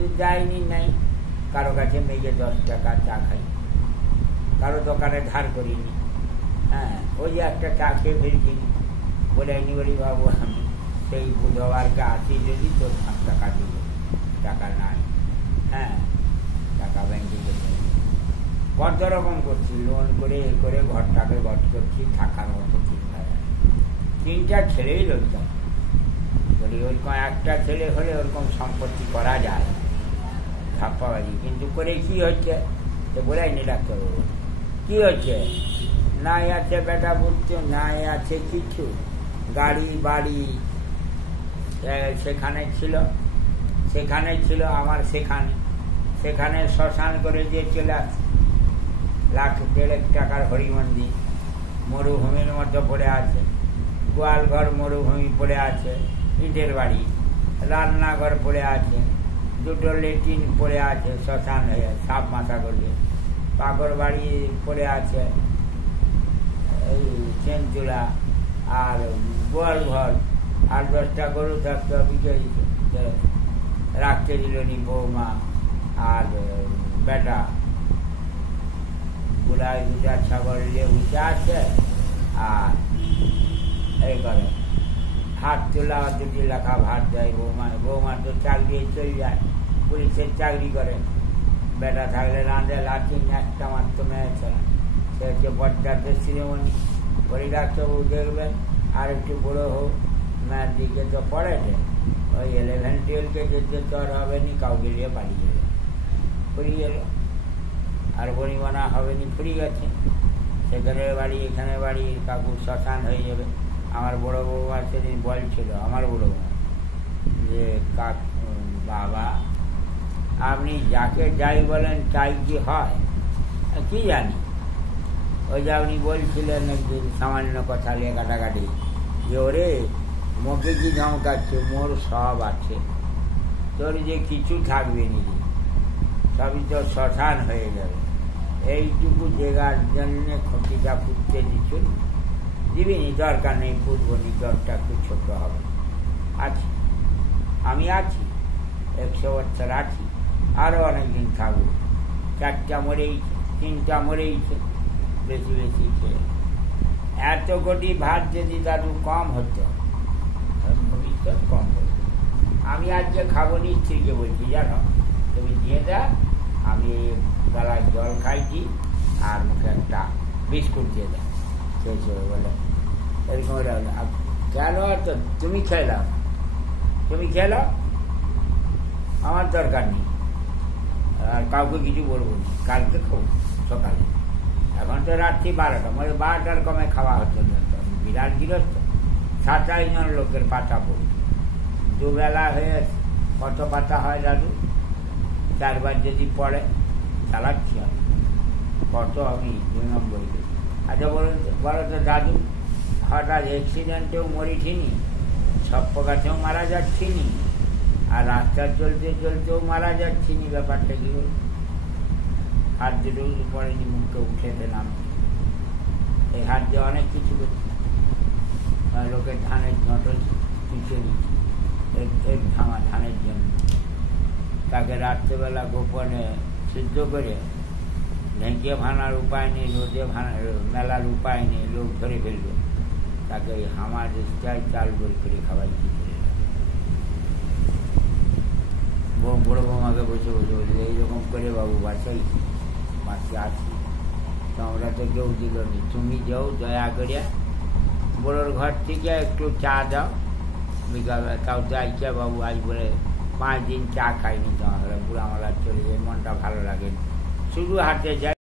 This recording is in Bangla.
যাইনি নাই, কারো কাছে মেঘে 10 টাকা চা খাই, কারো দোকানে ধার করিনি। হ্যাঁ, ওই যে একটা চা খেয়ে ফিরছিনি, বলেনি বলি বাবু আমি সেই বুধবারকে আসি যদি তোর 5 টাকা দিব, টাকা নাই। হ্যাঁ, টাকা ব্যাংকে যেতে কত রকম করছি, লোন করে এ করে ঘরটাকে গট করছি, থাকার মতো চিন্তা। 3টা ছেলেই লজ্জা বলি, ওরকম একটা ছেলে হলে ওরকম সম্পত্তি করা যায় ধাপ্পাবাজি, কিন্তু করে কি হচ্ছে তো বলাইনি ডাক্তারবাবু, কি হচ্ছে? নাই আছে বেটা বুঝছো, নাই আছে কিছু, গাড়ি বাড়ি সেখানে ছিল আমার, সেখানে শ্মশান করে দিয়ে চলে আসছে, 1,50,000 টাকার হরিমন্দির মরুভূমির মতো পড়ে আছে, গোয়ালঘর মরুভূমি পড়ে আছে, ইটের বাড়ি, রান্নাঘর পড়ে আছে, 2টো লেট্রিন পড়ে আছে, শ্মশান হয়ে সাপ মাথা করলে, পাগর বাড়ি পড়ে আছে, এই চেনচুলা, আর গোয়াল ঘর, আর 10টা গরু থাকতো, রাখতে দিল নি বৌমা আর বেটা, গুড়ায় 2টা ছাগল নিয়ে উঠে আছে, আর এই করে হাত তোলা 2টি লেখা ভাত দেয় বৌমা তো চাল দিয়ে চলে যায়, পুলিশের চাকরি করে, বেটা থাকলে রাঁধে, লাঠি একটা মাত্র মেয়ে ছেলে, সে হচ্ছে বরযাত্রের শিরোমণি। বলি ডাক্তারবাবু দেখবেন আর একটু বড়ো হোক, মেয়ের দিকে তো পড়েছে, ওই 11-12কে যেতে চর হবে নি, কাউকে নিয়ে পালিয়ে যাবে, ফুরিয়ে গেল, আর বনিমানা হবে নি, ফুরিয়ে গেছে, সেখানে বাড়ি এখানে বাড়ি, কাকুর শ্মশান হয়ে যাবে। আমার বড়ো বৌমা সেদিন বলছিল, আমার বড়ো বৌমা, যে বাবা আপনি যাকে যাই বলেন তাই কি হয়? কি জানি, ওই যে আপনি বলছিলেন একদিন সামান্য কথা নিয়ে কাটাকাটি, যে ওরে মুখে কি ধমকাচ্ছে, মোর সব আছে, তোর যে কিছু থাকবে নিজে, সবই তো শ্মশান হয়ে যাবে, এইটুকু জায়গার জন্য ক্ষতিটা ফুটতে দিচ্ছুন, দিবিনি, দরকার নেই, ফুটবনি, দরটা একটু ছোট হবে, আছি আমি, আছি 100 বছর আছি, আরো অনেকদিন থাকবো, 4টা মরেইছে, 3টা মরেইছে, বেশি খেয়ে এত কোটি ভাত যদি দাদু কম হতো, ভবিষ্যৎ কম হতো। আমি আজকে খাবো নি, স্ত্রীকে বলছি জানো তুমি দিয়ে দাও, আমি গলায় জল খাইছি আর মুখে একটা বিস্কুট দিয়ে দাও, শেষ হয়ে বলে এরকম কেন, তো তুমি খেয়ে দাও, আমার দরকার নেই, আর কাউকে কিছু বলবো না, কালকে খাবো সকালে, এখন তো রাত্রি 12টা, মানে 12টার কমে খাওয়া হতো না, বিরাট গৃহস্থ, 27 জন লোকের পাতা পড়ি, 2 বেলা হয়ে কত পাতা হয় দাদু, 4 বার যদি পড়ে চালাচ্ছি আমি, কত আমি 2 নম্বরে। আচ্ছা বলো তো দাদু, হঠাৎ অ্যাক্সিডেন্টেও মরিছিনি, সপ্প গাছেও মারা যাচ্ছিনি, আর রাস্তা চলতেও মারা যাচ্ছিনি, ব্যাপারটা কি বল? হাত দুটো পড়েনি, মুখে উঠে দিলাম, এই হাত দিয়ে অনেক কিছু করছি, লোকের ধানের ঝঁটো পিছিয়ে দিচ্ছি, এক ভাঙা ধানের জন্য, তাকে রাত্রেবেলা গোপনে সিদ্ধ করে ঢেঁকে ভাঙার উপায় নেই, রোদে মেলার উপায় নেই, লোক ধরে ফেলবে, তাকে ওই হামার স্টাইল চাল বই করে খাওয়াইছি। বড় বৌমাকে বসে এইরকম করে বাবু বাঁচাই আছি, তোমরা তো কেউ দিল নি, তুমি যাও দয়া করিয়া বড়োর ঘর থেকে একটু চা দাও, বিকালে তাও যাইছে বাবু, আজ বলে 5 দিন চা খাইনি, তোমার বুড়া মালা চলে যায়, মনটা ভালো লাগে, শুধু হাতে যাই।